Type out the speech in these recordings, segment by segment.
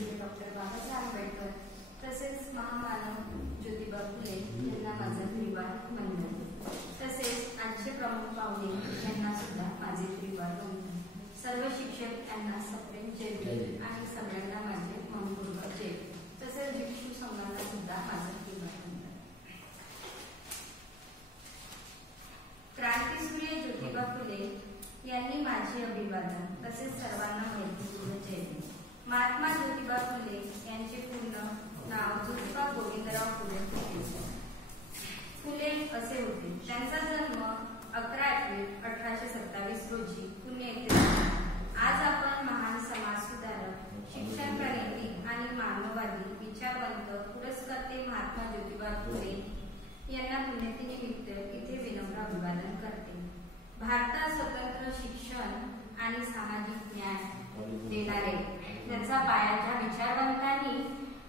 महामानव डॉक्टर बाबासाहेब आंबेडकर तसेच महामानव ज्योतिबा फुले यांना माझा त्रिवार वंदन। तसेच आजचे प्रमुख पाहुणे यांना सुद्धा माझे त्रिवार वंदन। सर्व शिक्षक यांना सप्रेम जय आणि सगळ्यांना माझे मनपूर्वक जय। तसेच भिक्षू संघाला सुद्धा माझा त्रिवार वंदन। क्रांतीसूर्य ज्योतिबा फुले यांनी माझे अभिवादन। तसेच सर्वांना मैत्रीपूर्ण जय। महात्मा ज्योतिबा फुले यांचे पूर्ण नाव ज्योतिबा गोविंदराव फुले फुले असे होते। त्यांचा जन्म 11 एप्रिल 1827 रोजी पुणे येथे झाला। आज आपण महान समाज सुधारक, शिक्षण प्रणेते आणि मानववादी विचारवंत पुरस्कर्ते महात्मा ज्योतिबा फुले यांना पुण्यतिथीनिमित्त इथे विनम्र अभिवादन करते। भारतात स्वतंत्र शिक्षण आणि सामाजिक न्याय देणारे त्यांचा पाया ज्या विचारवंतांनी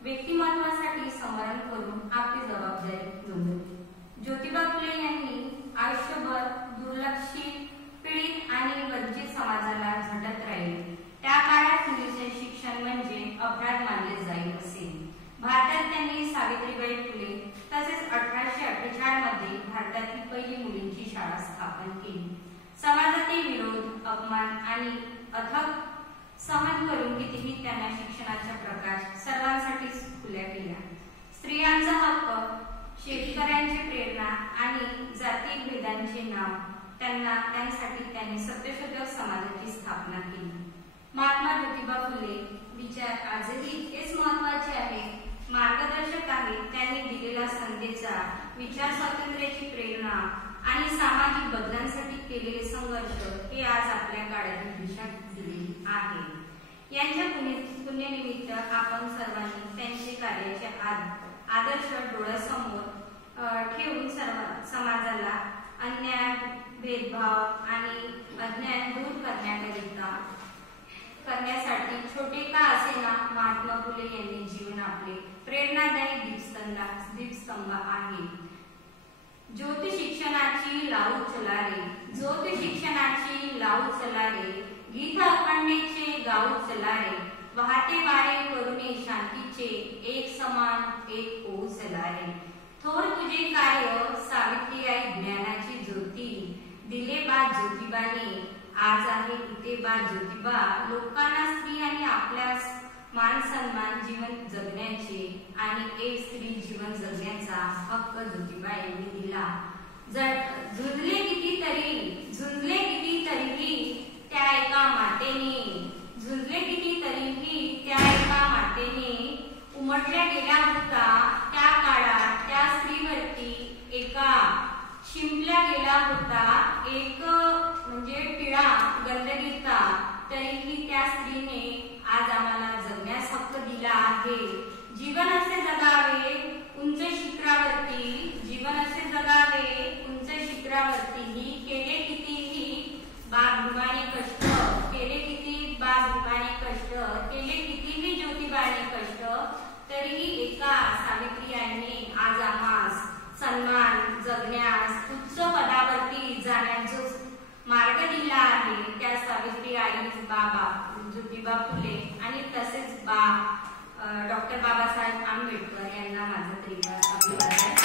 व्यक्तिमत्वासाठी समरण करून आपली जबाबदारी नोंदवली। ज्योतिबा फुले यांनी आयुष्यभर दुर्लक्षित, पीडित आणि वंचित समाजाला झटत राहिले। त्या काळात मुलीचे शिक्षण म्हणजे अपराध मानले जाईल असे। भारतात त्यांनी सावित्रीबाई फुले तसेच 1848 मध्ये भारतातील पहिली मुलींची शाळा स्थापन केली। समाजातील विरोध, अपमान आणि अथक सहन करून कितीही त्यांना शिक्षणाचा प्रकाश सर्वांसाठी खुल्या केला। स्त्रियांचा हक्क, शेतकऱ्यांची प्रेरणा आणि जाती भेदांचे नाव त्यांसाठी त्यांनी सत्यशोधक समाजाची स्थापना केली। महात्मा ज्योतिबा फुले विचार आजही इतकेच महत्त्वाचे आहेत, मार्गदर्शक आहेत। त्यांनी दिलेला संदेचा, विचार स्वातंत्र्याची प्रेरणा आणि सामाजिक बदलांसाठी केलेले संघर्ष हे आज आपल्या काळाची दिशा दिलेली आहे। यांच्या पुण्यनिमित्त आपण सर्वांनी त्यांचे कार्याचे आदर्श डोळ्यासमोर ठेवून सर्व समाजाला अन्याय, भेदभाव आणि अज्ञान दूर करण्यासाठी छोटे का असेना महात्मा फुले यांनी जीवन आपले प्रेरणादायी दीपस्तंभ आहे। ज्योती शिक्षणाची लावू चला रे, ज्योती शिक्षणाची लावू चला रे, गीत अखंडेचे गाऊ चला रे, वाहते वारे करुणे शांतीचे, एक समान एक होऊ चला रे। थोर तुझे कार्य सावित्री आई ज्ञानाची ज्योती, दिले बा ज्योतिबाने, आज आहे इथे बा ज्योतिबा, लोकांना स्त्री आणि आपल्यास मान सन्मान जीवन जगण्याचे आणि एक स्त्री जीवन जगण्याचा हक्क ज्योतिबा यांनी दिला। झुंजले किती तरीही त्या एका मातेने, झुंजले किती तरीही त्या एका मातेने, उमटल्या गेल्या होता त्या काळात त्या स्त्रीवरती एका शिंपल्या गेला होता एक म्हणजे पिळा गंदगीचा, तरीही त्या स्त्रीने आज आम्हाला जगण्यास हक्क दिला आहे। जीवन असे जगावे उंच शिखरावरती, जीवन असे जगावे उंच शिखरावरती, केले कितीही बाबुबाने कष्ट, केले किती बाबुबाने कष्ट, केले कितीही ज्योतिबाने कष्ट, तरीही एका सावित्री आईने आज आम्हास सन्मान, जगण्यास, उच्च पदावरती जाण्याचा मार्ग दिला आहे। त्या सावित्री आई बाबा ज्योतिबा फुले आणि तसेच डॉक्टर बाबासाहेब आंबेडकर यांना माझा त्रिवार अभिवादन।